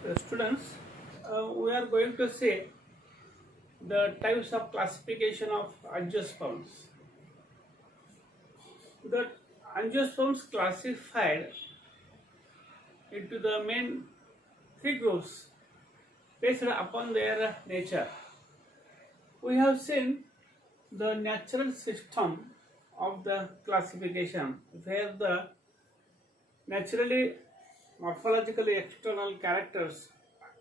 Students, we are going to see the types of classification of angiosperms. The angiosperms classified into the main three groups based upon their nature. We have seen the natural system of the classification where the naturally morphologically external characters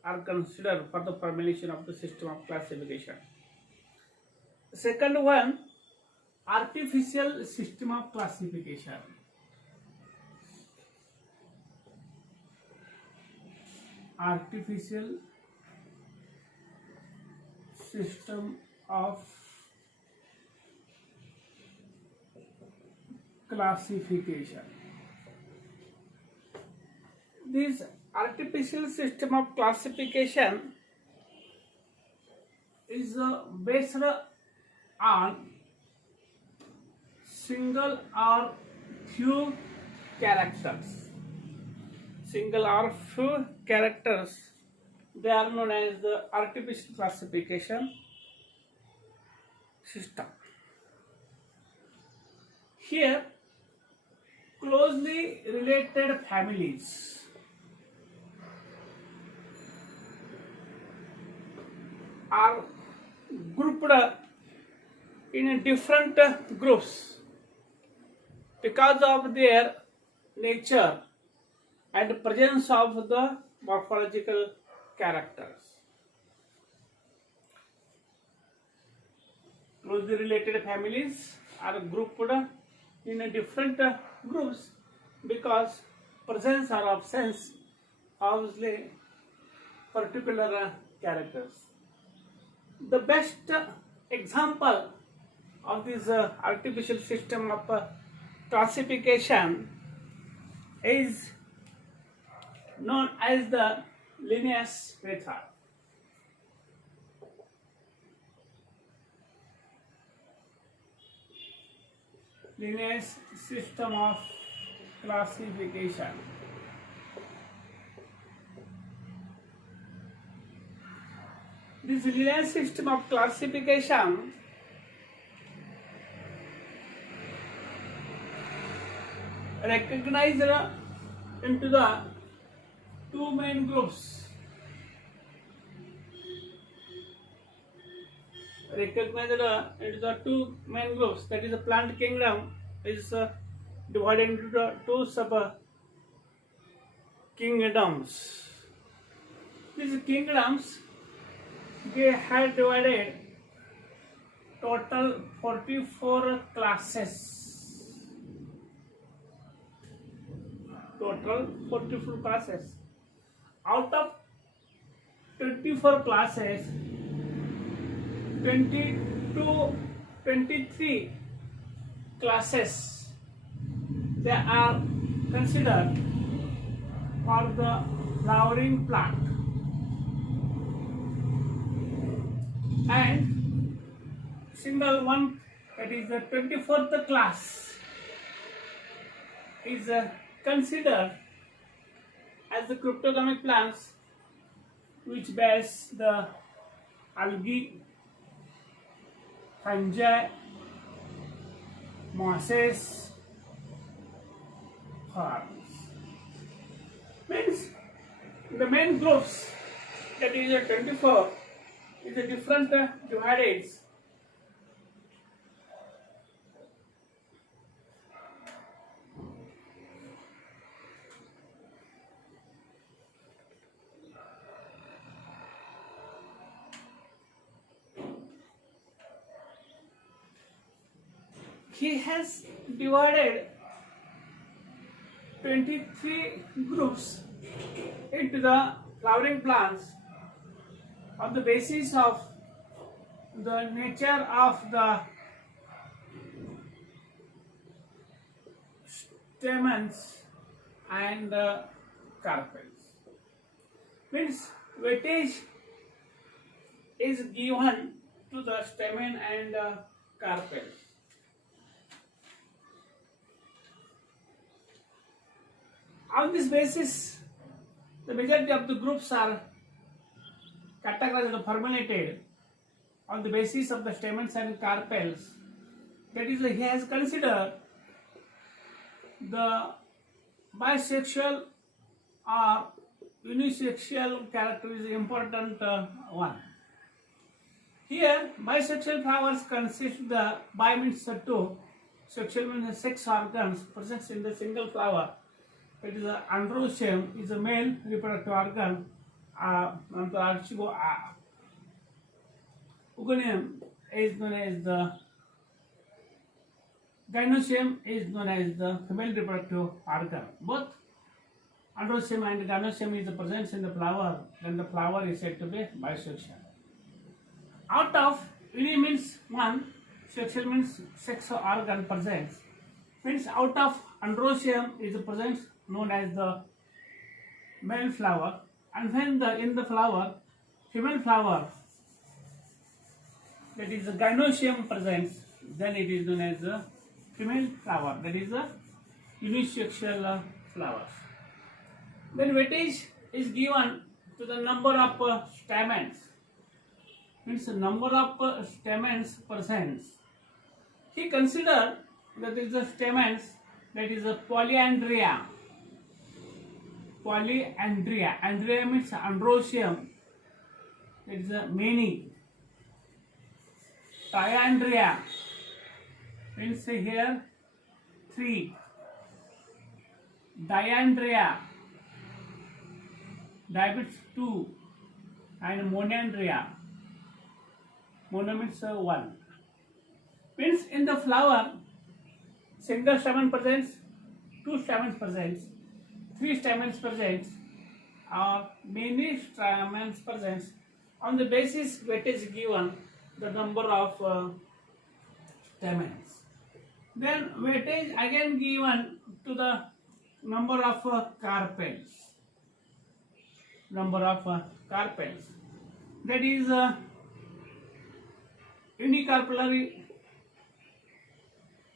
are considered for the formulation of the system of classification. The second one, artificial system of classification. Artificial system of classification. This artificial system of classification is based on single or few characters. Single or few characters, they are known as the artificial classification system. Here, closely related families are grouped in different groups because of their nature and presence of the morphological characters. Closely related families are grouped in different groups because presence or absence of the particular characters. The best example of this artificial system of classification is known as the Linnaeus method. Linnaeus system of classification. This Linnaeus system of classification recognized into the two main groups. Recognized into the two main groups, that is the plant kingdom is divided into the two sub kingdoms. These kingdoms, they had divided total 44 classes. Total 44 classes. Out of 24 classes, 23 classes, they are considered for the flowering plant, and single one, that is the 24th class, is considered as the cryptogamic plants which bears the algae, fungi, mosses, ferns. Means the main groups, that is a 24, is a different divided. He has divided 23 groups into the flowering plants on the basis of the nature of the stamens and carpels. Means weightage is given to the stamen and carpels. On this basis, The majority of the groups are categorized or formulated on the basis of the stamens and carpels. That is, he has considered the bisexual or unisexual character is important one. Here, bisexual flowers consist the bi means two, sexual means sex organs present in the single flower. It is the androecium is a male reproductive organ. Ugonium is known as the gynoecium is known as the female reproductive organ. Both androecium and gynoecium is present in the flower, then the flower is said to be bisexual. Out of uni means one, sexual means sex organ presence, means out of androecium is the presence known as the male flower, and when in the flower female flower, that is the gynoecium presence, then it is known as the female flower, that is the unisexual flowers. Then weightage is given to the number of stamens, means the number of stamens present. He considered that is the stamens, that is a polyandria. Polyandria. Andria means androecium. It is a many. Triandria means here 3. Diandria, means 2, and monandria. Mono means 1. Means in the flower, single stamen presents, 2 stamens presents, 3 stamens presents, or many stamens presents. On the basis weightage given the number of stamens. Then weightage again given to the number of carpels. Number of carpels. That is unicarpellary.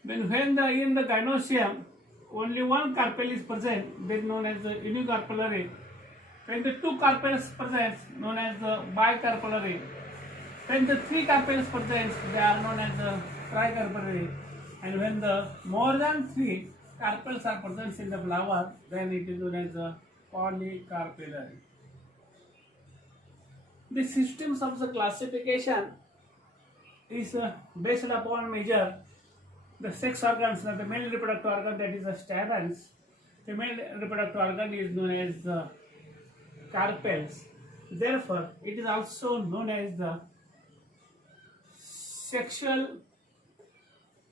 Then when in the gynoecium only one carpel is present, then known as the unicarpellary. When the 2 carpels present, known as the bicarpellary. When the 3 carpels present, they are known as the tricarpellary. And when the more than 3 carpels are present in the flower, then it is known as the polycarpellary. The systems of the classification is based upon measure the sex organs of the male reproductive organ, that is the stamens. Female reproductive organ is known as the carpels. Therefore, it is also known as the sexual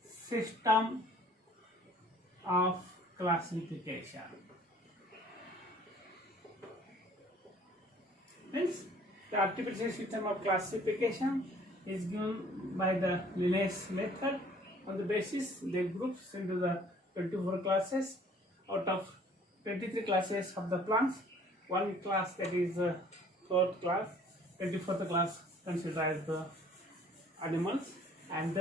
system of classification. Means the artificial system of classification is given by the Linnaeus method. On the basis, they groups into the 24 classes. Out of 23 classes of the plants, one class, that is the 4th class, 24th class considered as the animals, and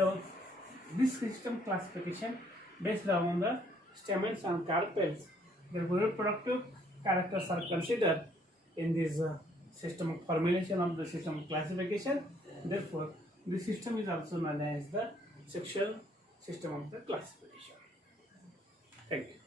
this system classification based on the stamens and carpels. The reproductive characters are considered in this system of formulation of the system of classification. Therefore, this system is also known as the sexual system of the classification. Thank you.